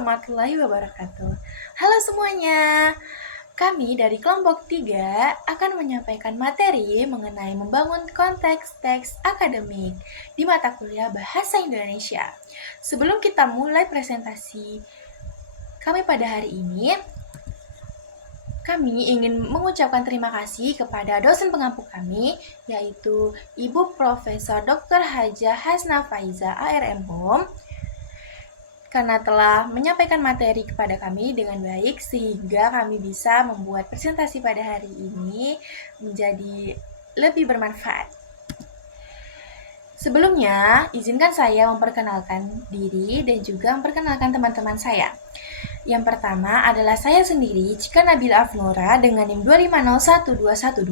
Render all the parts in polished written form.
warahmatullahi wabarakatuh. Halo semuanya, kami dari kelompok 3 akan menyampaikan materi mengenai membangun konteks teks akademik di mata kuliah Bahasa Indonesia. Sebelum kita mulai presentasi kami pada hari ini, kami ingin mengucapkan terima kasih kepada dosen pengampu kami, yaitu Ibu Profesor Dr. Hajah Hasna Faiza ARM POM, karena telah menyampaikan materi kepada kami dengan baik sehingga kami bisa membuat presentasi pada hari ini menjadi lebih bermanfaat. Sebelumnya, izinkan saya memperkenalkan diri dan juga memperkenalkan teman-teman saya. Yang pertama adalah saya sendiri, Cika Nabila Afnura dengan NIM 2501212.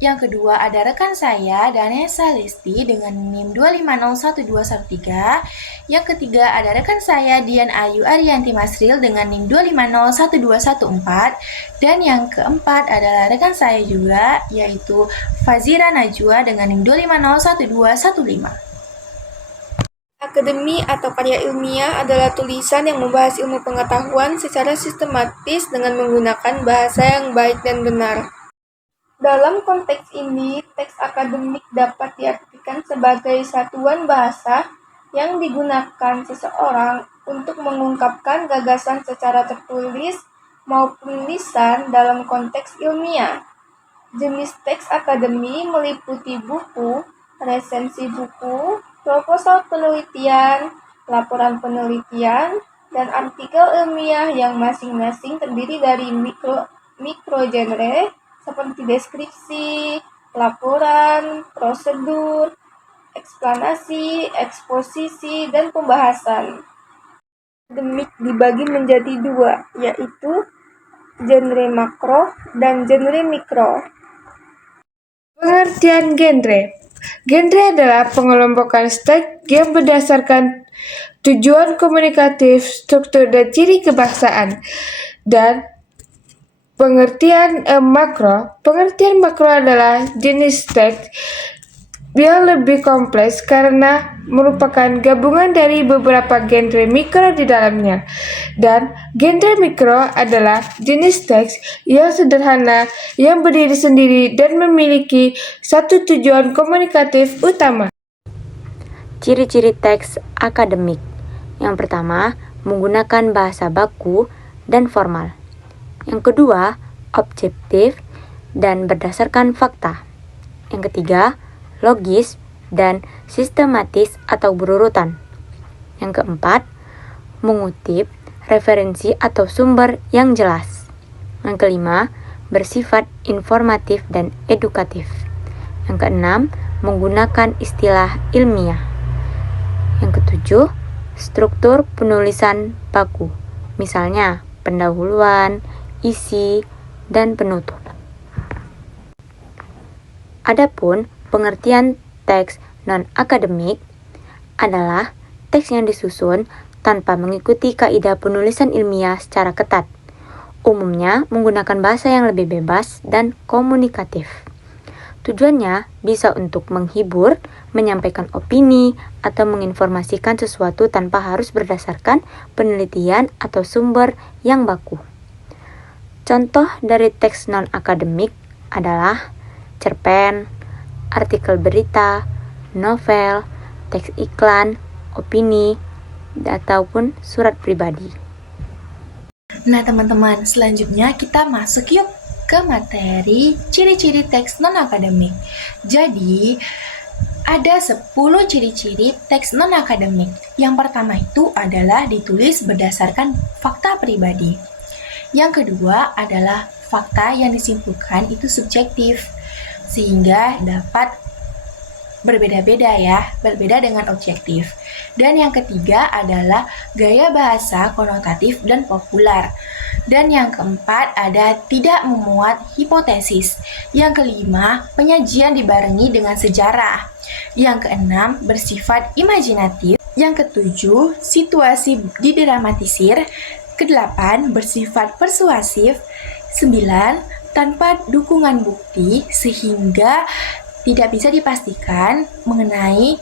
Yang kedua ada rekan saya, Danesa Listi dengan NIM 2501213. Yang ketiga ada rekan saya, Dian Ayu Arianti Masril dengan NIM 2501214. Dan yang keempat adalah rekan saya juga, yaitu Fazira Najwa dengan NIM 2501215. Akademi atau karya ilmiah adalah tulisan yang membahas ilmu pengetahuan secara sistematis dengan menggunakan bahasa yang baik dan benar. Dalam konteks ini, teks akademik dapat diartikan sebagai satuan bahasa yang digunakan seseorang untuk mengungkapkan gagasan secara tertulis maupun lisan dalam konteks ilmiah. Jenis teks akademik meliputi buku, resensi buku, proposal penelitian, laporan penelitian, dan artikel ilmiah yang masing-masing terdiri dari mikrogenre seperti deskripsi, laporan, prosedur, eksplanasi, eksposisi, dan pembahasan. Akademik dibagi menjadi dua, yaitu genre makro dan genre mikro. Pengertian genre. Genre adalah pengelompokan teks yang berdasarkan tujuan komunikatif, struktur, dan ciri kebangsaan. Dan pengertian makro adalah jenis teks yang lebih kompleks karena merupakan gabungan dari beberapa genre mikro di dalamnya. Dan genre mikro adalah jenis teks yang sederhana, yang berdiri sendiri dan memiliki satu tujuan komunikatif utama. Ciri-ciri teks akademik. Yang pertama, menggunakan bahasa baku dan formal. Yang kedua, objektif dan berdasarkan fakta. Yang ketiga, logis dan sistematis atau berurutan. Yang keempat, mengutip referensi atau sumber yang jelas. Yang kelima, bersifat informatif dan edukatif. Yang keenam, menggunakan istilah ilmiah. Yang ketujuh, struktur penulisan baku. Misalnya, pendahuluan, isi, dan penutup. Adapun pengertian teks non-akademik adalah teks yang disusun tanpa mengikuti kaidah penulisan ilmiah secara ketat. Umumnya menggunakan bahasa yang lebih bebas dan komunikatif. Tujuannya bisa untuk menghibur, menyampaikan opini, atau menginformasikan sesuatu tanpa harus berdasarkan penelitian atau sumber yang baku. Contoh dari teks non-akademik adalah cerpen, artikel berita, novel, teks iklan, opini, ataupun surat pribadi. Nah teman-teman, selanjutnya kita masuk yuk ke materi ciri-ciri teks non-akademik. Jadi, ada 10 ciri-ciri teks non-akademik. Yang pertama itu adalah ditulis berdasarkan fakta pribadi. Yang kedua adalah fakta yang disimpulkan itu subjektif, sehingga dapat berbeda-beda ya, berbeda dengan objektif. Dan yang ketiga adalah gaya bahasa konotatif dan populer. Dan yang keempat ada tidak memuat hipotesis. Yang kelima, penyajian dibarengi dengan sejarah. Yang keenam, bersifat imajinatif. Yang ketujuh, situasi didramatisir. Kedelapan, bersifat persuasif. 9, tanpa dukungan bukti sehingga tidak bisa dipastikan mengenai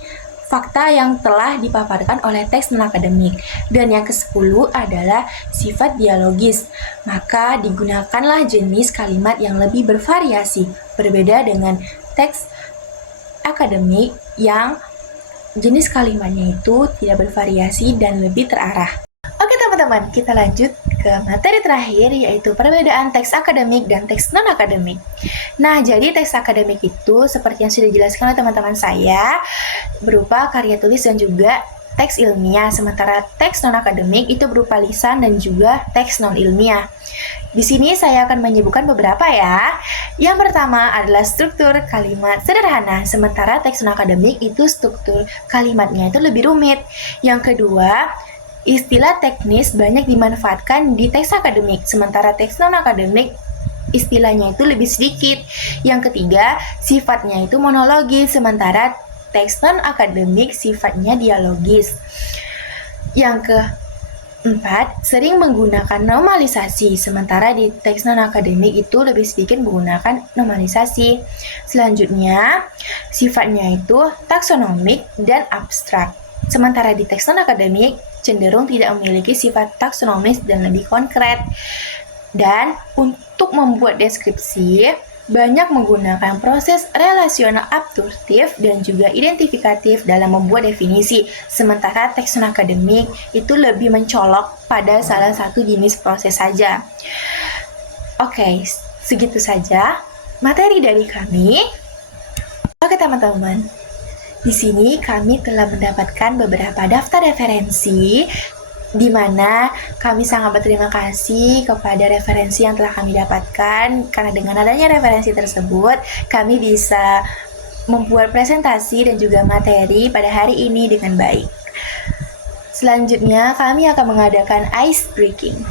fakta yang telah dipaparkan oleh teks non-akademik. Dan yang ke-10 adalah sifat dialogis. Maka digunakanlah jenis kalimat yang lebih bervariasi, berbeda dengan teks akademik yang jenis kalimatnya itu tidak bervariasi dan lebih terarah. Oke teman-teman, kita lanjut ke materi terakhir, yaitu perbedaan teks akademik dan teks non-akademik. Nah, jadi teks akademik itu seperti yang sudah dijelaskan oleh teman-teman saya, berupa karya tulis dan juga teks ilmiah, sementara teks non-akademik itu berupa lisan dan juga teks non-ilmiah. Di sini saya akan menyebutkan beberapa ya. Yang pertama adalah struktur kalimat sederhana, sementara teks non-akademik itu struktur kalimatnya itu lebih rumit. Yang kedua, istilah teknis banyak dimanfaatkan di teks akademik, sementara teks non-akademik istilahnya itu lebih sedikit. Yang ketiga, sifatnya itu monologis, sementara teks non-akademik sifatnya dialogis. Yang keempat, sering menggunakan normalisasi, sementara di teks non-akademik itu lebih sedikit menggunakan normalisasi. Selanjutnya, sifatnya itu taksonomik dan abstrak, sementara di teks non-akademik cenderung tidak memiliki sifat taksonomis dan lebih konkret. Dan untuk membuat deskripsi, banyak menggunakan proses relasional abduktif dan juga identifikatif dalam membuat definisi, sementara teks non-akademik itu lebih mencolok pada salah satu jenis proses saja. Oke, segitu saja materi dari kami. Oke teman-teman, di sini kami telah mendapatkan beberapa daftar referensi, di mana kami sangat berterima kasih kepada referensi yang telah kami dapatkan, karena dengan adanya referensi tersebut, kami bisa membuat presentasi dan juga materi pada hari ini dengan baik. Selanjutnya, kami akan mengadakan ice breaking.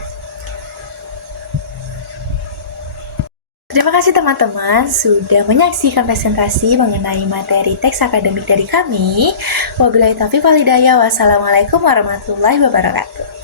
Terima kasih teman-teman sudah menyaksikan presentasi mengenai materi teks akademik dari kami. Wabillahi taufiq wal hidayah. Wassalamualaikum warahmatullahi wabarakatuh.